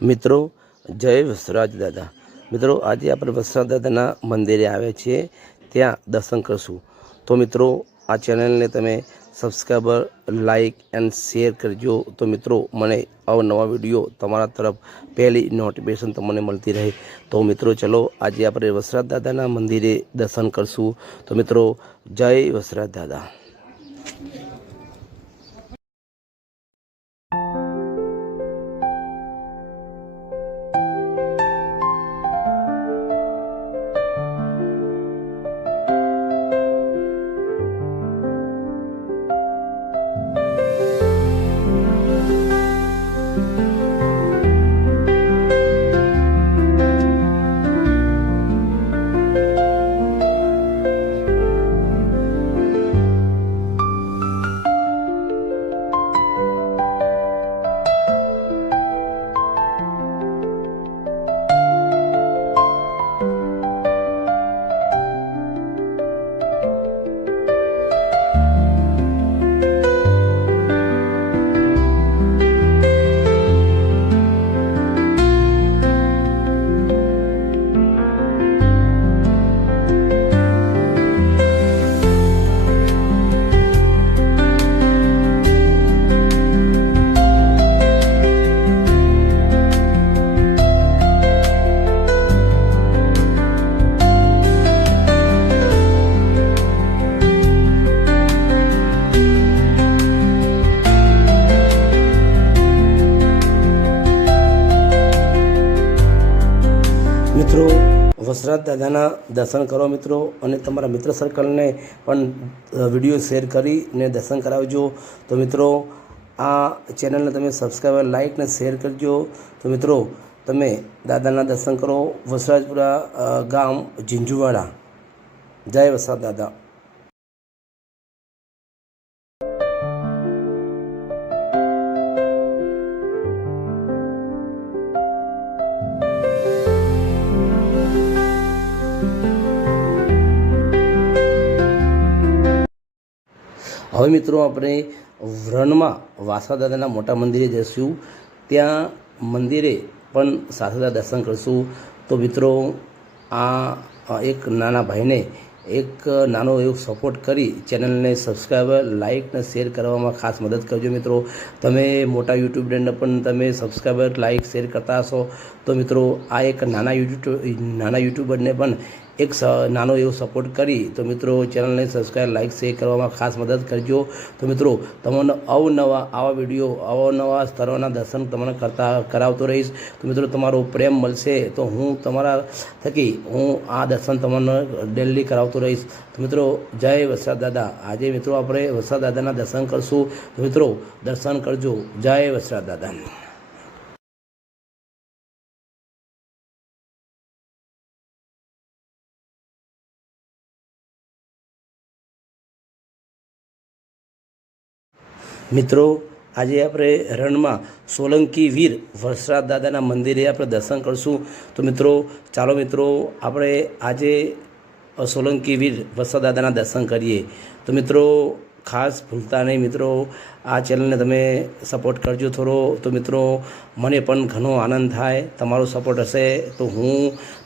મિત્રો જય વસરાજ દાદા। મિત્રો આજે આપણે વસરાજ દાદાના મંદિરે આવ્યા છીએ, ત્યાં દર્શન કરશું। તો મિત્રો આ ચેનલને તમે સબસ્ક્રાઈબર, લાઇક એન્ડ શેર કરજો। તો મિત્રો મને અવનવા વિડીયો તમારા તરફ પહેલી નોટિફિકેશન તમને મળતી રહે। તો મિત્રો ચલો આજે આપણે વસરાજ દાદાના મંદિરે દર્શન કરશું। તો મિત્રો જય વસરાજ દાદા। મિત્રો વસરાજ દાદાના દર્શન કરો મિત્રો, અને તમારા મિત્ર સર્કલને પણ વિડીયો શેર કરીને દર્શન કરાવજો। તો મિત્રો આ ચેનલને તમે સબસ્ક્રાઈબર, લાઇક ને શેર કરજો। તો મિત્રો તમે દાદાના દર્શન કરો, વસરાજપુરા ગામ ઝીંઝુવાડા। જય વસરાજ દાદા। હવે મિત્રો આપણે રણમાં વાસા દાદાના મોટા મંદિરે જઈશું, ત્યાં મંદિરે પણ સાથે દર્શન કરીશું। તો મિત્રો આ એક નાના ભાઈને એક નાનો એવો સપોર્ટ કરી ચેનલને સબસ્ક્રાઈબર, લાઇક ને શેર કરવામાં ખાસ મદદ કરજો। મિત્રો તમે મોટા યુટ્યુબરને પણ તમે સબસ્ક્રાઈબર, લાઇક, શેર કરતા હશો। તો મિત્રો આ એક નાના યુટ્યુબરને પણ એક નાનો એવો સપોર્ટ કરી તો મિત્રો ચેનલને સબસ્ક્રાઈબ, લાઇક, શેર કરવામાં ખાસ મદદ કરજો। તો મિત્રો તમને અવનવા આવા વિડીયો, અવનવા સ્થળોના દર્શન તમને કરાવતો રહીશ। તો મિત્રો તમારો પ્રેમ મળશે તો હું તમારા થકી હું આ દર્શન તમને ડેલી કરાવતો રહીશ। તો મિત્રો જય વસરાજ દાદા। આજે મિત્રો આપણે વસરાજ દાદાના દર્શન કરશું। તો મિત્રો દર્શન કરજો। જય વસરાજ દાદા। મિત્રો આજે આપણે રણમાં સોલંકી વીર વસરાજ દાદાના મંદિરે આપણે દર્શન કરશું। તો મિત્રો ચાલો મિત્રો આપણે આજે સોલંકી વીર વસરાજ દાદાના દર્શન કરીએ। તો મિત્રો ખાસ ભૂલતા નહીં મિત્રો, આ ચેનલને તમે સપોર્ટ કરજો થોડો। તો મિત્રો મને પણ ઘણો આનંદ થાય, તમારો સપોર્ટ હશે તો હું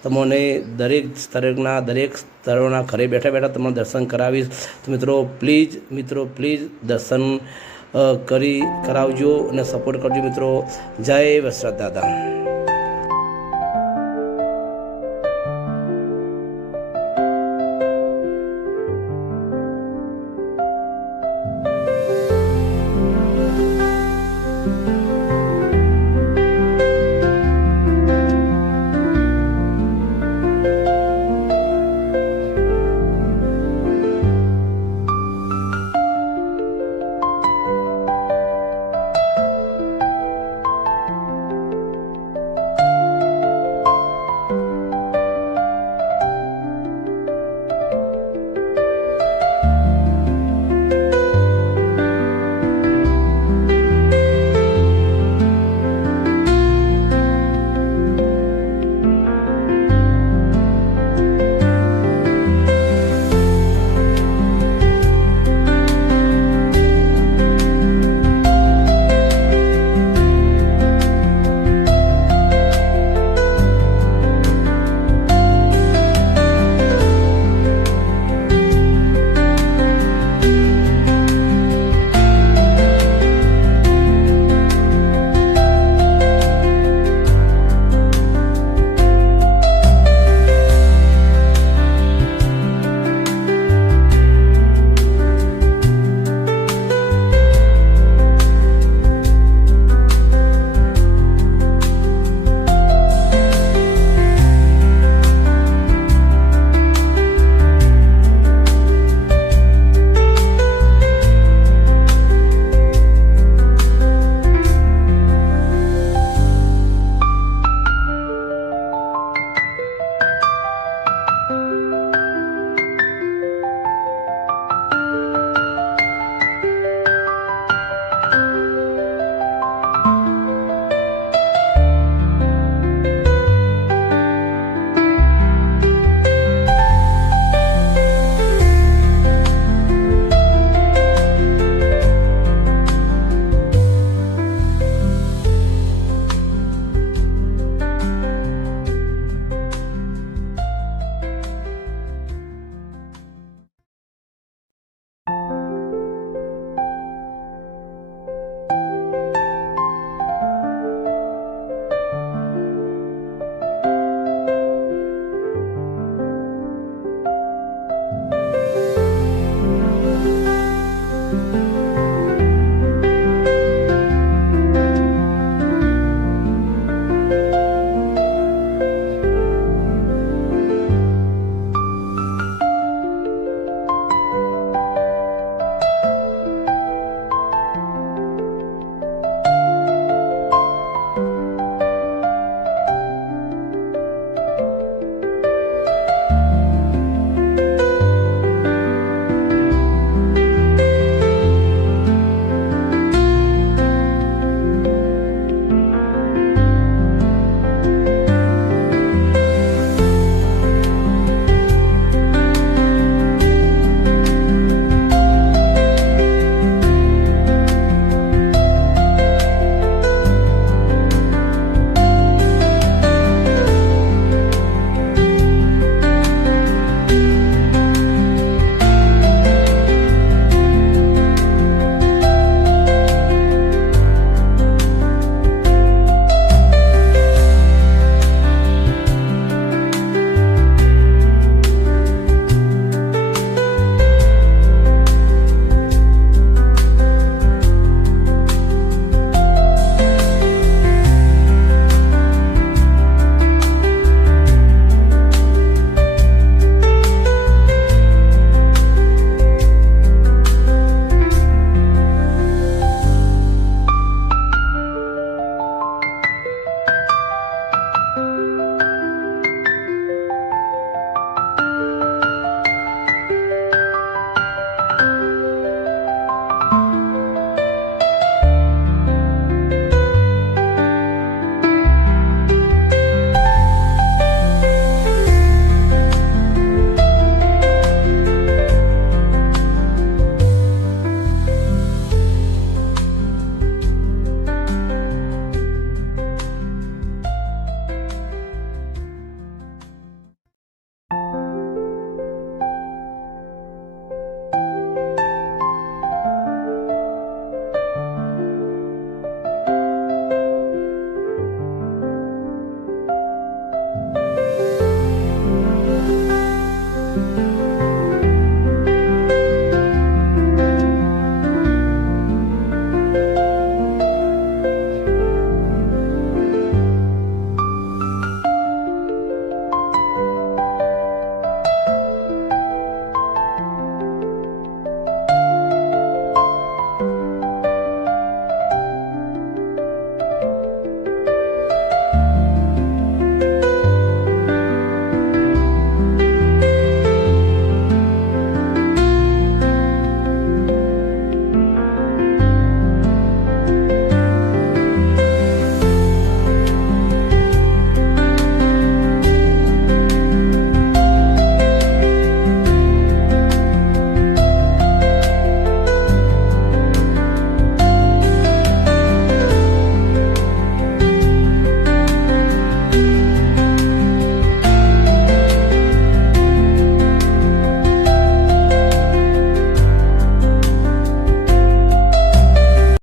તમને દરેક સ્થળોના ઘરે બેઠા બેઠા તમને દર્શન કરાવીશ। તો મિત્રો પ્લીઝ દર્શન કરાવજો અને સપોર્ટ કરજો મિત્રો। જય વસરાજ દાદા।